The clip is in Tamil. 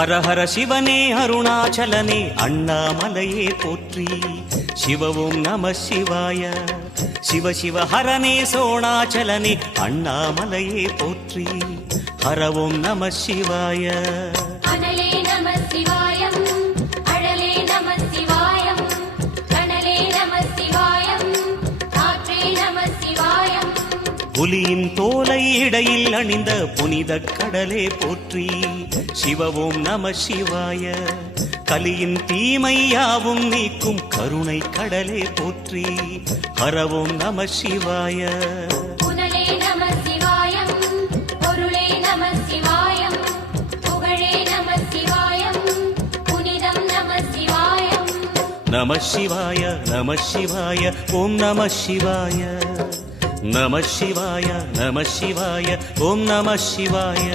ஹர ஹர சிவனே அருணாச்சலனே அண்ணாமலையே போற்றி. சிவ ஓம் நம சிவாய. சிவ சிவ ஹரனே சோணாச்சலனே அண்ணாமலையே போற்றி. ஹர ஓம் நம சிவாய. அனலே நம சிவாயம், அழலே நம சிவாயம், கனலே நம சிவாயம், காற்றே நம சிவாயம். புலியின் தோலை இடையில் அணிந்த புனித கடலே போற்றி. சிவ ஓம் நம சிவாய. கலியின் தீமையாவும் நீக்கும் கருணை கடலே போற்றி. ஹர ஓம் நம சிவாய. புனலே நம சிவாயம், பொருளே நம சிவாயம், புகழே நம சிவாயம், புனிதம் நம சிவாயம். நம சிவாய நம சிவாய ஓம் நம சிவாய. நம சிவாய நம சிவாய ஓம் நம சிவாய.